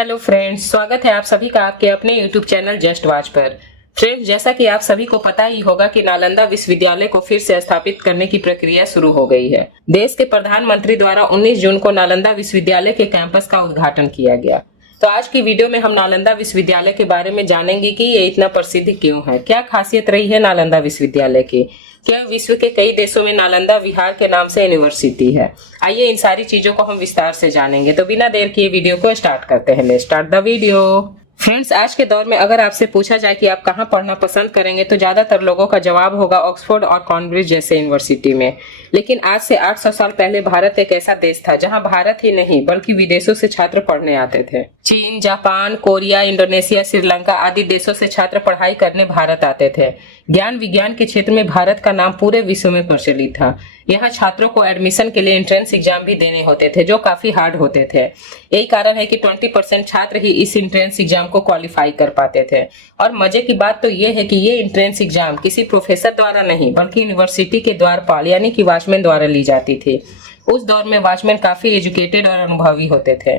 Hello friends, स्वागत है आप सभी का आपके अपने यूट्यूब चैनल जस्ट वॉच पर। फ्रेंड्स, जैसा कि आप सभी को पता ही होगा कि नालंदा विश्वविद्यालय को फिर से स्थापित करने की प्रक्रिया शुरू हो गई है। देश के प्रधानमंत्री द्वारा 19 जून को नालंदा विश्वविद्यालय के कैंपस का उद्घाटन किया गया। तो आज की वीडियो में हम नालंदा विश्वविद्यालय के बारे में जानेंगे कि ये इतना प्रसिद्ध क्यों है, क्या खासियत रही है नालंदा विश्वविद्यालय की, क्या विश्व के कई देशों में नालंदा विहार के नाम से यूनिवर्सिटी है। आइए इन सारी चीजों को हम विस्तार से जानेंगे। तो बिना देर किए वीडियो को स्टार्ट करते हैं। Let's start the video. Friends, आज के दौर में अगर आपसे पूछा जाए कि आप कहाँ पढ़ना पसंद करेंगे तो ज्यादातर लोगों का जवाब होगा ऑक्सफोर्ड और कैम्ब्रिज जैसे यूनिवर्सिटी में। लेकिन आज से 800 साल पहले भारत एक ऐसा देश था जहां भारत ही नहीं बल्कि विदेशों से छात्र पढ़ने आते थे। चीन, जापान, कोरिया, इंडोनेशिया, श्रीलंका आदि देशों से छात्र पढ़ाई करने भारत आते थे। ज्ञान विज्ञान के क्षेत्र में भारत का नाम पूरे विश्व में प्रचलित था। यहाँ छात्रों को एडमिशन के लिए एंट्रेंस एग्जाम भी देने होते थे जो काफी हार्ड होते थे। यही कारण है कि 20% छात्र ही इस एंट्रेंस एग्जाम को क्वालिफाई कर पाते थे। और मजे की बात तो ये है कि ये एंट्रेंस एग्जाम किसी प्रोफेसर द्वारा नहीं बल्कि यूनिवर्सिटी के द्वारपाल यानी कि वॉचमैन द्वारा ली जाती थी। उस दौर में वॉचमैन काफी एजुकेटेड और अनुभवी होते थे।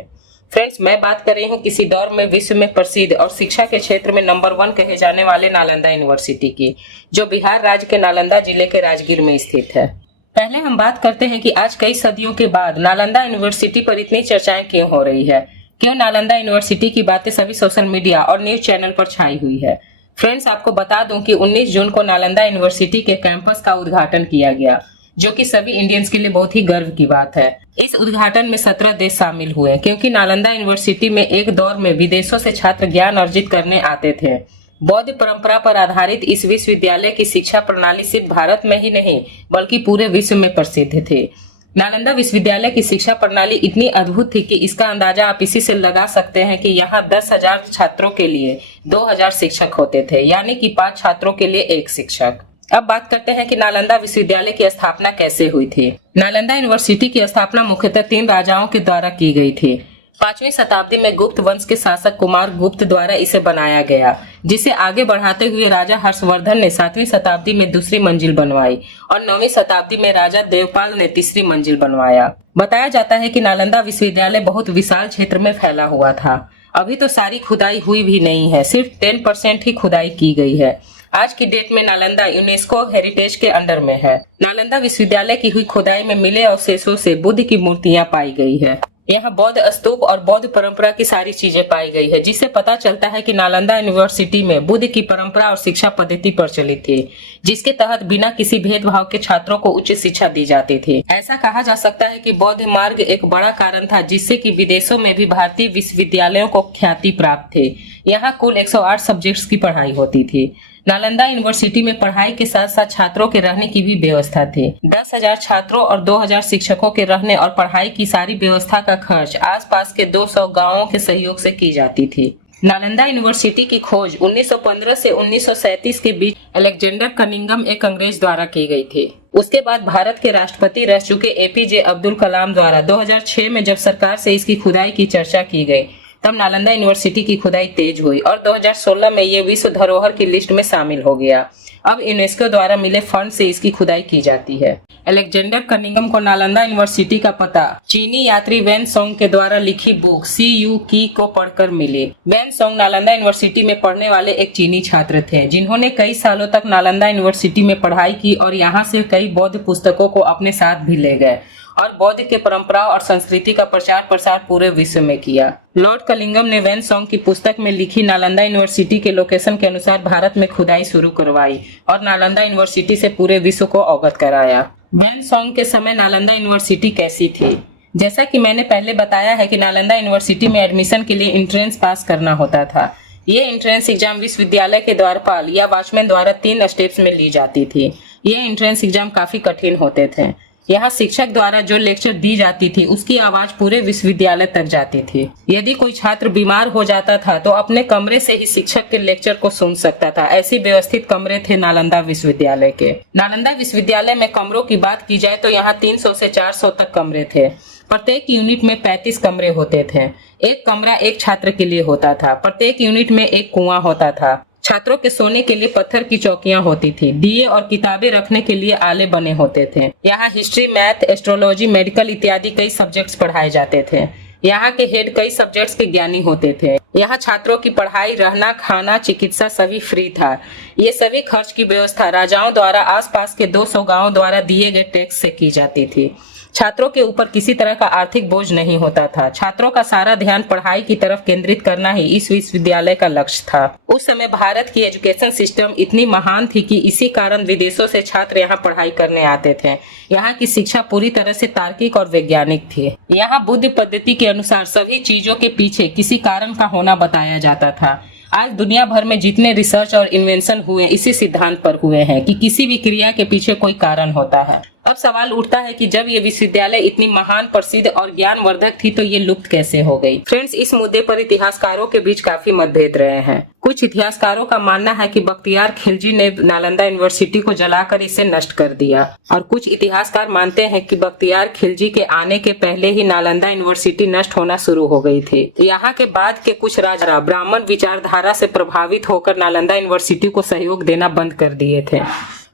फ्रेंड्स, मैं बात कर रही हूँ किसी दौर में विश्व में प्रसिद्ध और शिक्षा के क्षेत्र में नंबर 1 कहे जाने वाले नालंदा यूनिवर्सिटी की, जो बिहार राज्य के नालंदा जिले के राजगीर में स्थित है। पहले हम बात करते हैं कि आज कई सदियों के बाद नालंदा यूनिवर्सिटी पर इतनी चर्चाएं क्यों हो रही है, क्यों नालंदा यूनिवर्सिटी की बातें सभी सोशल मीडिया और न्यूज चैनल पर छाई हुई है। फ्रेंड्स, आपको बता दूं कि 19 जून को नालंदा यूनिवर्सिटी के कैंपस का उद्घाटन किया गया, जो कि सभी इंडियंस के लिए बहुत ही गर्व की बात है। इस उद्घाटन में 17 देश शामिल हुए क्योंकि नालंदा यूनिवर्सिटी में एक दौर में विदेशों से छात्र ज्ञान अर्जित करने आते थे। बौद्ध परंपरा पर आधारित इस विश्वविद्यालय की शिक्षा प्रणाली सिर्फ भारत में ही नहीं बल्कि पूरे विश्व में प्रसिद्ध थी। नालंदा विश्वविद्यालय की शिक्षा प्रणाली इतनी अद्भुत थी कि इसका अंदाजा आप इसी से लगा सकते हैं कि यहाँ 10,000 छात्रों के लिए 2,000 शिक्षक होते थे, यानी कि 5 छात्रों के लिए 1 शिक्षक। अब बात करते हैं कि नालंदा विश्वविद्यालय की स्थापना कैसे हुई थी। नालंदा यूनिवर्सिटी की स्थापना मुख्यतः 3 राजाओं के द्वारा की गई थी। 5वीं शताब्दी में गुप्त वंश के शासक कुमार गुप्त द्वारा इसे बनाया गया, जिसे आगे बढ़ाते हुए राजा हर्षवर्धन ने 7वीं शताब्दी में दूसरी मंजिल बनवाई और 9वीं शताब्दी में राजा देवपाल ने तीसरी मंजिल बनवाया। बताया जाता है कि नालंदा विश्वविद्यालय बहुत विशाल क्षेत्र में फैला हुआ था। अभी तो सारी खुदाई हुई भी नहीं है, सिर्फ 10% ही खुदाई की गई है। आज की डेट में नालंदा यूनेस्को हेरिटेज के अंडर में है। नालंदा विश्वविद्यालय की हुई खुदाई में मिले अवशेषों से बुद्ध की मूर्तियां पाई गई है। यहाँ बौद्ध स्तूप और बौद्ध परंपरा की सारी चीजें पाई गई है, जिससे पता चलता है कि नालंदा यूनिवर्सिटी में बुद्ध की परंपरा और शिक्षा पद्धति प्रचलित थी, जिसके तहत बिना किसी भेदभाव के छात्रों को उच्च शिक्षा दी जाती थी। ऐसा कहा जा सकता है कि बौद्ध मार्ग एक बड़ा कारण था जिससे कि विदेशों में भी भारतीय विश्वविद्यालयों को ख्याति प्राप्त थी। यहाँ कुल 108 सब्जेक्ट्स की पढ़ाई होती थी। नालंदा यूनिवर्सिटी में पढ़ाई के साथ साथ छात्रों के रहने की भी व्यवस्था थी। 10,000 छात्रों और 2,000 शिक्षकों के रहने और पढ़ाई की सारी व्यवस्था का खर्च आसपास के 200 गांवों के सहयोग से की जाती थी। नालंदा यूनिवर्सिटी की खोज 1915 से 1937 के बीच अलेक्जेंडर कनिंघम एक अंग्रेज द्वारा की गई थी। उसके बाद भारत के राष्ट्रपति रह चुके APJ अब्दुल कलाम द्वारा 2006 में जब सरकार से इसकी खुदाई की चर्चा की गई, तब नालंदा यूनिवर्सिटी की खुदाई तेज हुई और 2016 में ये विश्व धरोहर की लिस्ट में शामिल हो गया। अब यूनेस्को द्वारा मिले फंड से इसकी खुदाई की जाती है। अलेक्जेंडर कनिंघम को नालंदा यूनिवर्सिटी का पता चीनी यात्री वेन सोंग के द्वारा लिखी बुक CU की को पढ़कर मिली। वेन सोंग नालंदा यूनिवर्सिटी में पढ़ने वाले एक चीनी छात्र थे, जिन्होंने कई सालों तक नालंदा यूनिवर्सिटी में पढ़ाई की और यहाँ से कई बौद्ध पुस्तकों को अपने साथ भी ले गए और बौद्ध के परंपरा और संस्कृति का प्रचार प्रसार पूरे विश्व में किया। लॉर्ड कलिंगम ने वेन सोंग की पुस्तक में लिखी नालंदा यूनिवर्सिटी के लोकेशन के अनुसार भारत में खुदाई शुरू करवाई और नालंदा यूनिवर्सिटी से पूरे विश्व को अवगत कराया। वेन सोंग के समय नालंदा यूनिवर्सिटी कैसी थी? जैसा कि मैंने पहले बताया है कि नालंदा यूनिवर्सिटी में एडमिशन के लिए एंट्रेंस पास करना होता था। ये एंट्रेंस एग्जाम विश्वविद्यालय के द्वारपाल या वॉचमैन द्वारा 3 स्टेप्स में ली जाती थी। ये एंट्रेंस एग्जाम काफी कठिन होते थे। यहाँ शिक्षक द्वारा जो लेक्चर दी जाती थी उसकी आवाज पूरे विश्वविद्यालय तक जाती थी। यदि कोई छात्र बीमार हो जाता था तो अपने कमरे से ही शिक्षक के लेक्चर को सुन सकता था। ऐसे व्यवस्थित कमरे थे नालंदा विश्वविद्यालय के। नालंदा विश्वविद्यालय में कमरों की बात की जाए तो यहाँ 300 से 400 तक कमरे थे। प्रत्येक यूनिट में 35 कमरे होते थे। एक कमरा एक छात्र के लिए होता था। प्रत्येक यूनिट में एक कुआं होता था। छात्रों के सोने के लिए पत्थर की चौकियां होती थी। दिए और किताबें रखने के लिए आले बने होते थे। यहाँ हिस्ट्री, मैथ, एस्ट्रोलॉजी, मेडिकल इत्यादि कई सब्जेक्ट्स पढ़ाए जाते थे। यहाँ के हेड कई सब्जेक्ट्स के ज्ञानी होते थे। यहाँ छात्रों की पढ़ाई, रहना, खाना, चिकित्सा सभी फ्री था। ये सभी खर्च की व्यवस्था राजाओं द्वारा आसपास के 200 गांवों द्वारा दिए गए टैक्स से की जाती थी। छात्रों के ऊपर किसी तरह का आर्थिक बोझ नहीं होता था। छात्रों का सारा ध्यान पढ़ाई की तरफ केंद्रित करना ही इस विश्वविद्यालय का लक्ष्य था। उस समय भारत की एजुकेशन सिस्टम इतनी महान थी कि इसी कारण विदेशों से छात्र यहाँ पढ़ाई करने आते थे। यहाँ की शिक्षा पूरी तरह से तार्किक और वैज्ञानिक थी। यहाँ बुद्ध पद्धति के अनुसार सभी चीजों के पीछे किसी कारण का होना बताया जाता था। आज दुनिया भर में जितने रिसर्च और इन्वेंशन हुए इसी सिद्धांत पर हुए हैं कि किसी भी क्रिया के पीछे कोई कारण होता है। अब सवाल उठता है कि जब ये विश्वविद्यालय इतनी महान, प्रसिद्ध और ज्ञानवर्धक थी तो ये लुप्त कैसे हो गई। फ्रेंड्स, इस मुद्दे पर इतिहासकारों के बीच काफी मतभेद रहे हैं। कुछ इतिहासकारों का मानना है कि बख्तियार खिलजी ने नालंदा यूनिवर्सिटी को जलाकर इसे नष्ट कर दिया, और कुछ इतिहासकार मानते हैं कि बख्तियार खिलजी के आने के पहले ही नालंदा यूनिवर्सिटी नष्ट होना शुरू हो गई थी। यहाँ के बाद के कुछ राजा ब्राह्मण विचारधारा से प्रभावित होकर नालंदा यूनिवर्सिटी को सहयोग देना बंद कर दिए थे।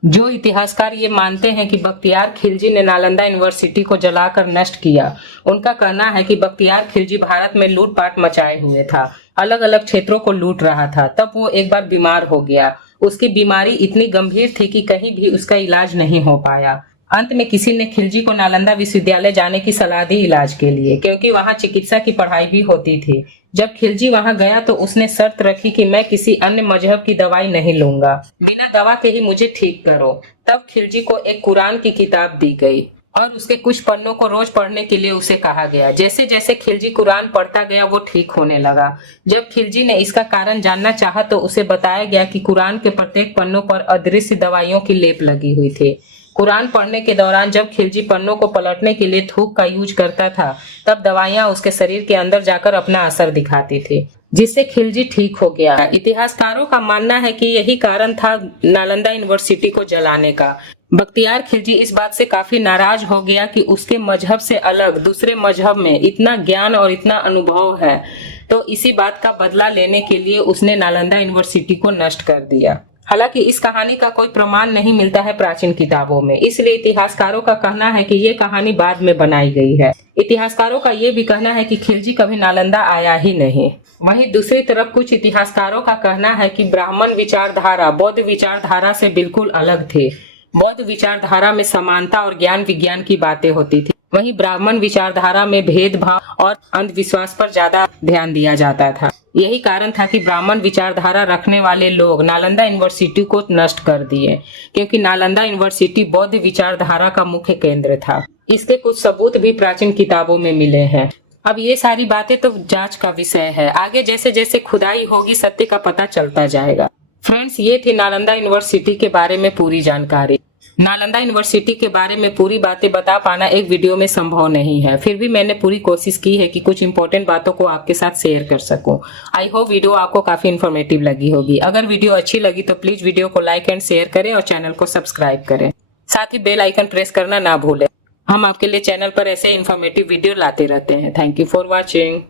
जो इतिहासकार ये मानते हैं कि बख्तियार खिलजी ने नालंदा यूनिवर्सिटी को जलाकर नष्ट किया, उनका कहना है कि बख्तियार खिलजी भारत में लूटपाट मचाए हुए था, अलग अलग क्षेत्रों को लूट रहा था। तब वो एक बार बीमार हो गया। उसकी बीमारी इतनी गंभीर थी कि कहीं भी उसका इलाज नहीं हो पाया। अंत में किसी ने खिलजी को नालंदा विश्वविद्यालय जाने की सलाह दी इलाज के लिए, क्योंकि वहाँ चिकित्सा की पढ़ाई भी होती थी। जब खिलजी वहाँ गया तो उसने शर्त रखी कि मैं किसी अन्य मजहब की दवाई नहीं लूंगा, बिना दवा के ही मुझे ठीक करो। तब खिलजी को एक कुरान की किताब दी गई और उसके कुछ पन्नों को रोज पढ़ने के लिए उसे कहा गया। जैसे जैसे खिलजी कुरान पढ़ता गया वो ठीक होने लगा। जब खिलजी ने इसका कारण जानना चाहा तो उसे बताया गया कि कुरान के प्रत्येक पन्नों पर अदृश्य दवाइयों की लेप लगी हुई थी। कुरान पढ़ने के दौरान जब खिलजी पन्नों को पलटने के लिए थूक का यूज करता था, तब दवाइयां उसके शरीर के अंदर जाकर अपना असर दिखाती थी, जिससे खिलजी ठीक हो गया। इतिहासकारों का मानना है कि यही कारण था नालंदा यूनिवर्सिटी को जलाने का। बख्तियार खिलजी इस बात से काफी नाराज हो गया कि उसके मजहब से अलग दूसरे मजहब में इतना ज्ञान और इतना अनुभव है, तो इसी बात का बदला लेने के लिए उसने नालंदा यूनिवर्सिटी को नष्ट कर दिया। हालांकि इस कहानी का कोई प्रमाण नहीं मिलता है प्राचीन किताबों में, इसलिए इतिहासकारों का कहना है कि ये कहानी बाद में बनाई गई है। इतिहासकारों का ये भी कहना है कि खिलजी कभी नालंदा आया ही नहीं। वहीं दूसरी तरफ कुछ इतिहासकारों का कहना है कि ब्राह्मण विचारधारा बौद्ध विचारधारा से बिल्कुल अलग थी। बौद्ध विचारधारा में समानता और ज्ञान विज्ञान की बातें होती थी, वहीं ब्राह्मण विचारधारा में भेदभाव और अंधविश्वास पर ज्यादा ध्यान दिया जाता था। यही कारण था कि ब्राह्मण विचारधारा रखने वाले लोग नालंदा यूनिवर्सिटी को नष्ट कर दिए, क्योंकि नालंदा यूनिवर्सिटी बौद्ध विचारधारा का मुख्य केंद्र था। इसके कुछ सबूत भी प्राचीन किताबों में मिले हैं। अब ये सारी बातें तो जांच का विषय है, आगे जैसे जैसे खुदाई होगी सत्य का पता चलता जाएगा। फ्रेंड्स, ये थी नालंदा यूनिवर्सिटी के बारे में पूरी जानकारी। नालंदा यूनिवर्सिटी के बारे में पूरी बातें बता पाना एक वीडियो में संभव नहीं है, फिर भी मैंने पूरी कोशिश की है कि कुछ इंपॉर्टेंट बातों को आपके साथ शेयर कर सकूं। आई होप वीडियो आपको काफी इन्फॉर्मेटिव लगी होगी। अगर वीडियो अच्छी लगी तो प्लीज वीडियो को लाइक एंड शेयर करें और चैनल को सब्सक्राइब करें। साथ ही बेल आइकन प्रेस करना ना भूलें। हम आपके लिए चैनल पर ऐसे इन्फॉर्मेटिव वीडियो लाते रहते हैं। Thank you for watching.